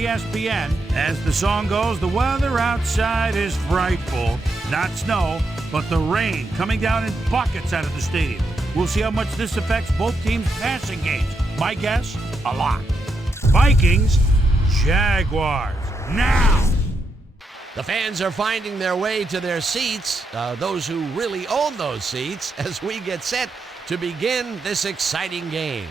ESPN. As the song goes, the weather outside is frightful. Not snow, but the rain coming down in buckets out of the stadium. We'll see how much this affects both teams' passing games. My guess, a lot. Vikings, Jaguars, now! The fans are finding their way to their seats, those who really own those seats, as we get set to begin this exciting game.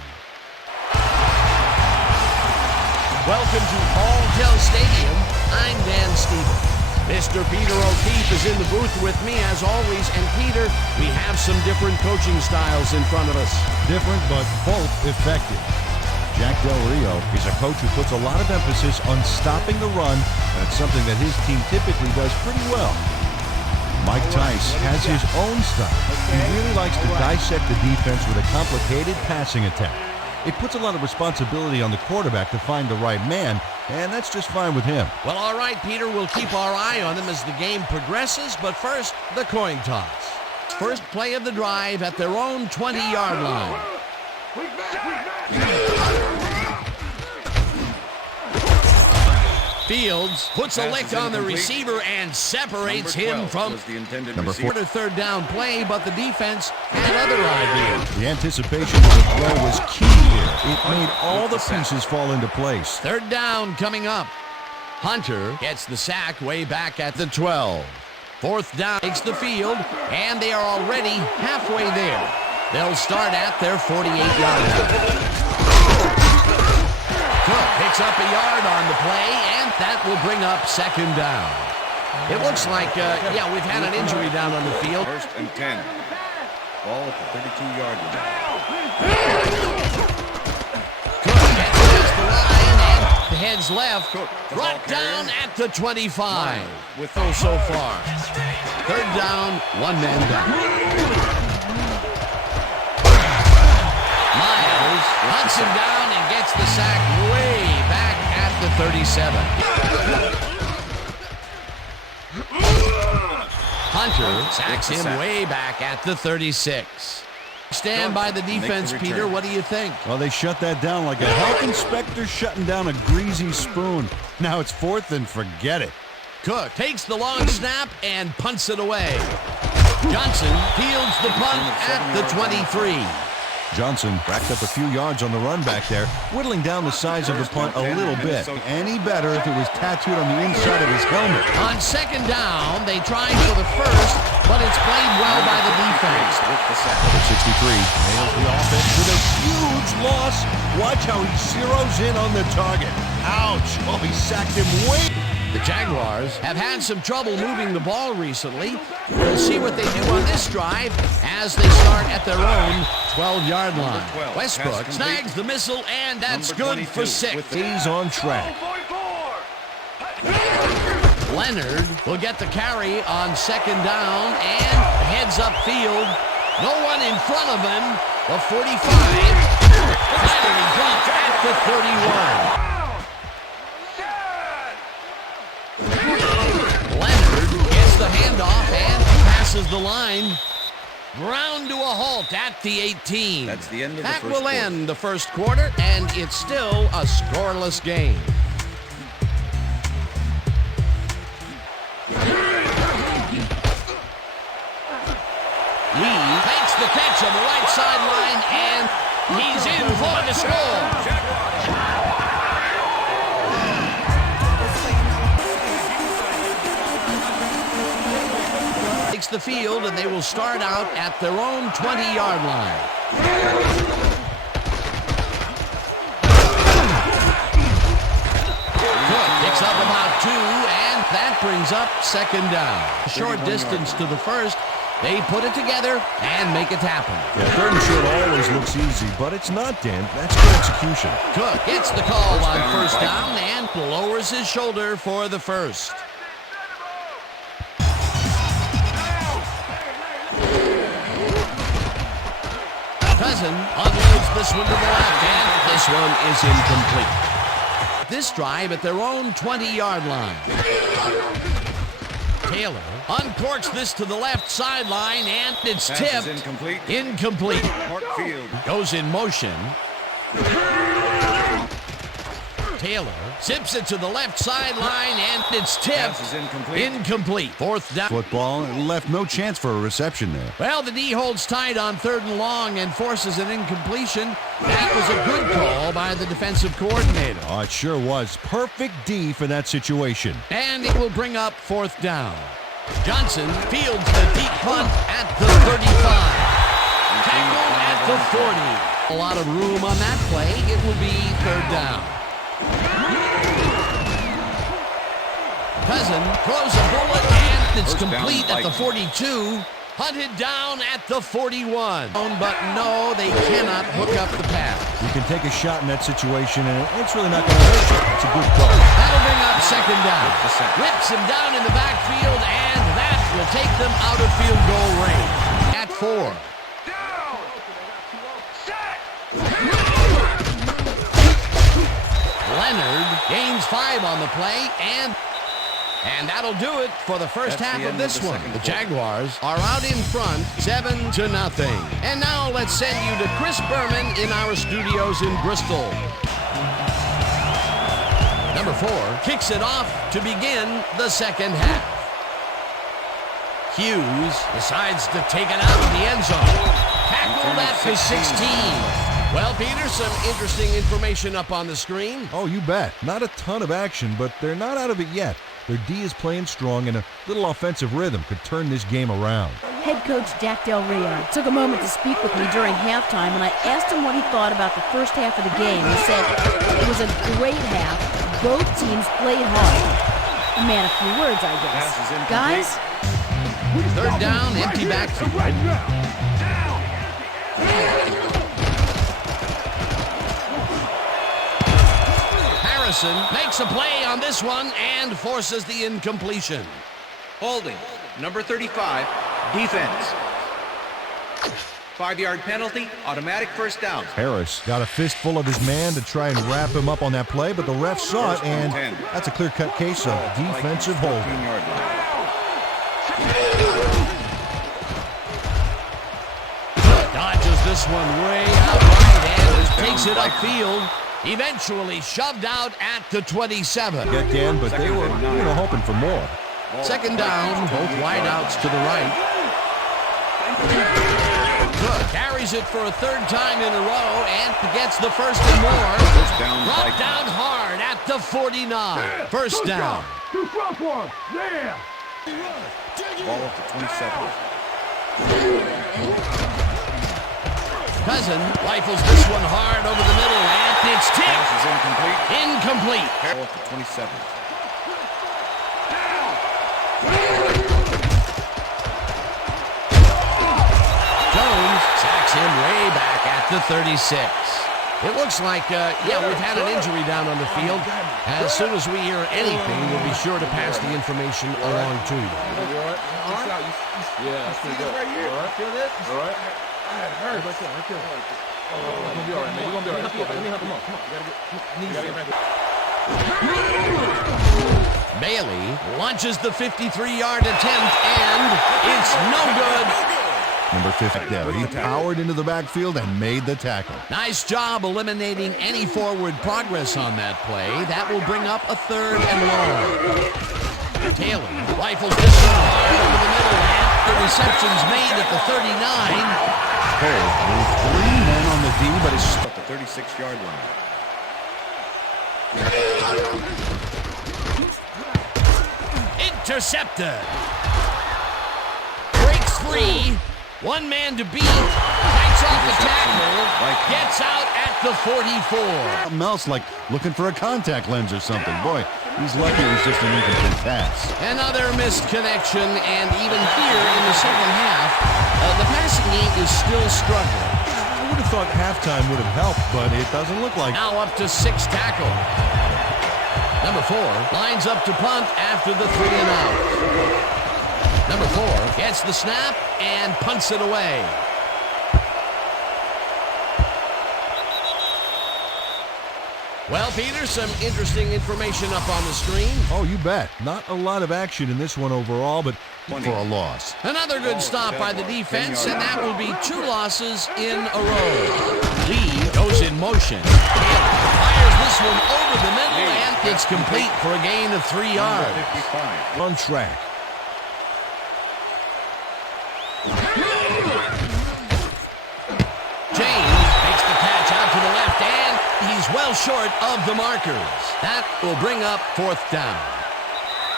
Welcome to Alltel Stadium. I'm Dan Stevens. Mr. Peter O'Keefe is in the booth with me as always. And Peter, we have some different coaching styles in front of us. Different, but both effective. Jack Del Rio is a coach who puts a lot of emphasis on stopping the run, and it's something that his team typically does pretty well. Mike Tice has his own style. He really likes to dissect the defense with a complicated passing attack. It puts a lot of responsibility on the quarterback to find the right man, and that's just fine with him. Well, all right, Peter, we'll keep our eye on him as the game progresses, but first, the coin toss. First play of the drive at their own 20-yard line. Fields puts a lick on the receiver and separates him from Number 4. Third down play, but the defense had other ideas. The anticipation of the throw was key here. It made all the pieces fall into place. Third down coming up. Hunter gets the sack way back at the 12. Fourth down takes the field, and they are already halfway there. They'll start at their 48-yard line. Cook picks up a yard on the play, and that will bring up second down. It looks like, we've had an injury down on the field. First and 10. Ball at the 32-yard line. Cook gets past the line and heads left. Brought down at the 25. With those so far. Third down, one man down. Miles hunts him down and gets the sack way back at the 37. Hunter sacks him way back at the 36. Stand by the defense, Peter. What do you think? Well, they shut that down like a health inspector shutting down a greasy spoon. Now it's fourth and forget it. Cook takes the long snap and punts it away. Johnson fields the punt at the 23. Johnson racked up a few yards on the run back there, whittling down the size of the punt a little bit. Any better if it was tattooed on the inside of his helmet. On second down, they tried for the first, but it's played well by the defense. Number 63 nails the offense with a huge loss. Watch how he zeroes in on the target. Ouch! Oh, he sacked him way. The Jaguars have had some trouble moving the ball recently. We'll see what they do on this drive as they start at their own 12-yard line. Westbrook snags the missile, and that's good for 6. He's on track. Leonard will get the carry on second down and heads upfield. No one in front of him. The 45. Finally dropped at the 31. The handoff and passes the line. Ground to a halt at the 18. That's the end of the that first will quarter. end the first quarter, and it's still a scoreless game. Lee makes the catch on the right sideline, and he's in for the score. The field, and they will start out at their own 20-yard line. Cook picks up about 2, and that brings up second down. Short distance to the first. They put it together and make it happen. Yeah, third and short always looks easy, but it's not, Dan. That's good execution. Cook gets the call on first down and lowers his shoulder for the first. Cousin unloads this one to the left, and this one is incomplete. This drive at their own 20-yard line. Taylor uncorks this to the left sideline, and it's tipped. Incomplete. Park Field goes in motion. Taylor zips it to the left sideline, and it's tipped. Pass is incomplete. Incomplete. Fourth down. Football left no chance for a reception there. Well, the D holds tight on 3rd and long and forces an incompletion. That was a good call by the defensive coordinator. Oh, it sure was. Perfect D for that situation. And it will bring up 4th down. Johnson fields the deep punt at the 35. Tackled at the 40. A lot of room on that play. It will be 3rd down. Cousin throws a bullet, and it's complete at the 42. Hunted down at the 41. But no, they cannot hook up the pass. You can take a shot in that situation, and it's really not going to hurt you. It's a good call. That'll bring up 2nd down. Whips him down in the backfield, and that will take them out of field goal range. At 4. Leonard gains 5 on the play, and that'll do it for the first half of this one. The Jaguars are out in front, 7-0. And now let's send you to Chris Berman in our studios in Bristol. Number 4 kicks it off to begin the second half. Hughes decides to take it out of the end zone. Tackled at the 16. Well, Peter, some interesting information up on the screen. Oh, you bet. Not a ton of action, but they're not out of it yet. Their D is playing strong, and a little offensive rhythm could turn this game around. Head coach Jack Del Rio took a moment to speak with me during halftime, and I asked him what he thought about the first half of the game. He said it was a great half. Both teams played hard. A man of few words, I guess. Guys? 3rd down, empty backfield. Makes a play on this one and forces the incompletion. Holding. Number 35. Defense. 5-yard penalty. Automatic first down. Harris got a fistful of his man to try and wrap him up on that play, but the ref saw it, and that's a clear-cut case of defensive holding. Dodges this one way out right and takes it upfield. Eventually shoved out at the 27. Get Dan, but they were hoping for more. 2nd down, both wideouts to the right. Cook carries it for a 3rd time in a row and gets the 1st and more. Brought down hard at the 49. 1st down. Ball at the 27. Cousin rifles this one hard over the middle, and it's tipped. Pass is incomplete. Incomplete. Ball at the 27. Jones sacks him way back at the 36. It looks like, we've had an injury down on the field. As soon as we hear anything, we'll be sure to pass the information along to you. Yeah, that's pretty good. All right. Feel this? All right. It hurts. Right there. You're gonna be all right, man. You're gonna be all right. Let me help him up. Come on. You gotta get Bailey launches the 53-yard attempt, and it's no good. Number 50 there. He powered into the backfield and made the tackle. Nice job eliminating any forward progress on that play. That will bring up a 3rd and long. Taylor rifles this one hard over the middle, and the reception's made at the 39. There's 3 men on the D, but it's At the 36-yard line. Intercepted. Breaks free. One man to beat. Fights off the tackle. Gets out at the 44. something else, like looking for a contact lens or something. Boy, he's lucky it was just an incomplete pass. Another missed connection, and even here in the second half, the passing game is still struggling. I would have thought halftime would have helped, but it doesn't look like. Now up to 6 tackle. Number 4 lines up to punt after the 3 and out. Number 4 gets the snap and punts it away. Well, Peter, some interesting information up on the screen. Oh, you bet. Not a lot of action in this one overall, but for a loss. Another good stop by the defense, and that will be 2 losses in a row. Lee goes in motion. Fires this one over the middle, and it's complete for a gain of 3 yards. 55. On track. James makes the catch out to the left, and he's well short of the markers. That will bring up 4th down.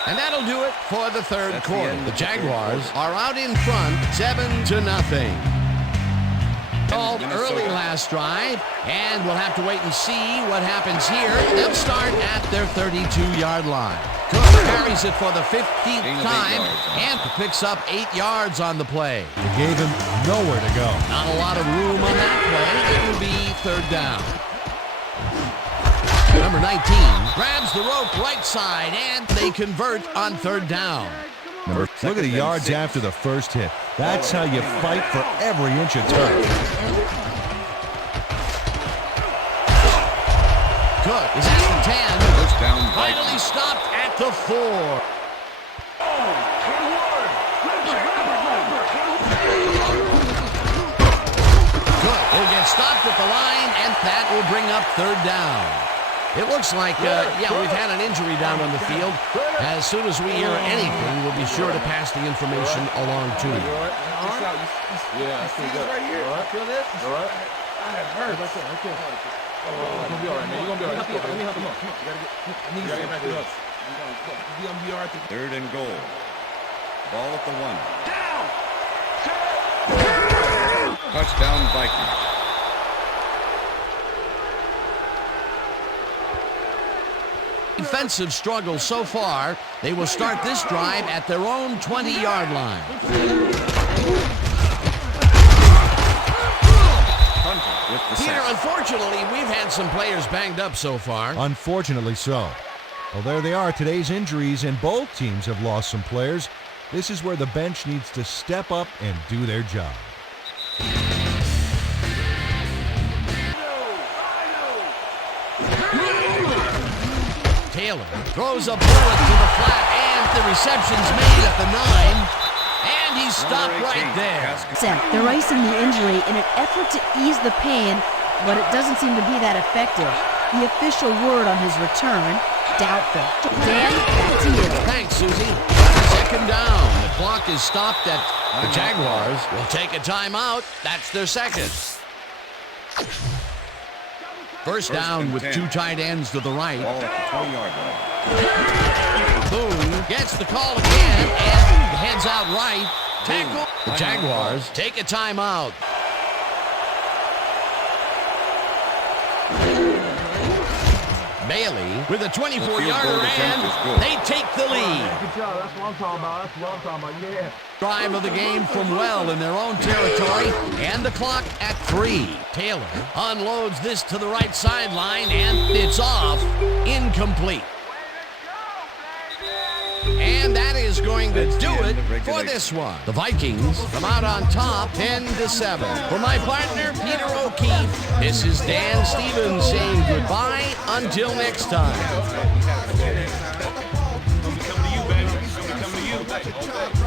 And that'll do it for the third That's the quarter. end The of the third Jaguars quarter. are out in front, 7-0. Called early last drive, and we'll have to wait and see what happens here. They'll start at their 32-yard line. Cook carries it for the 15th Gain of 8 time yards. and picks up 8 yards on the play. They gave him nowhere to go. Not a lot of room on that play. It will be 3rd down. Number 19 grabs the rope right side, and they convert on 3rd down. Look at the yards after the first hit. That's how you fight for every inch of turf. Cook is at the 10. First down. Finally stopped at the 4. Cook will get stopped at the line, and that will bring up 3rd down. It looks like, we've had an injury down on the field. As soon as we hear anything, we'll be sure to pass the information along to you. Yeah, that's pretty good. Right here. All right. Feel this? All right. That hurts. Right there. You're gonna be all right, man. You're gonna be all right. Let me help him up. Come on. You gotta get back to us. You're gonna be all right. 3rd and goal. Ball at the 1. Touchdown Vikings. Defensive struggle so far. They will start this drive at their own 20-yard line. Hunter with the Peter, sack. unfortunately, we've had some players banged up so far. Unfortunately so. Well, there they are, today's injuries, and both teams have lost some players. This is where the bench needs to step up and do their job. Taylor throws a bullet to the flat, and the reception's made at the 9, and he's stopped right there. They're icing the injury in an effort to ease the pain, but it doesn't seem to be that effective. The official word on his return, doubtful. Dan, back to you. Thanks, Susie. 2nd down. The clock is stopped at the Jaguars. Will take a timeout. That's their 2nd. First down with 2 tight ends to the right. Ball at the 20-yard line. Boone gets the call again and heads out right. Tackle. The Jaguars take a timeout. Bailey with a 24-yarder, and they take the lead. Good job. That's what I'm talking about. That's what I'm talking about. Yeah. Drive of the game from well in their own territory, and the clock at 3. Taylor unloads this to the right sideline, and it's off. Incomplete. And that is going to do it for this one. The Vikings come out on top 10-7. For my partner, Peter O'Keefe, this is Dan Stevens saying goodbye until next time. Coming to you, baby. Coming to you.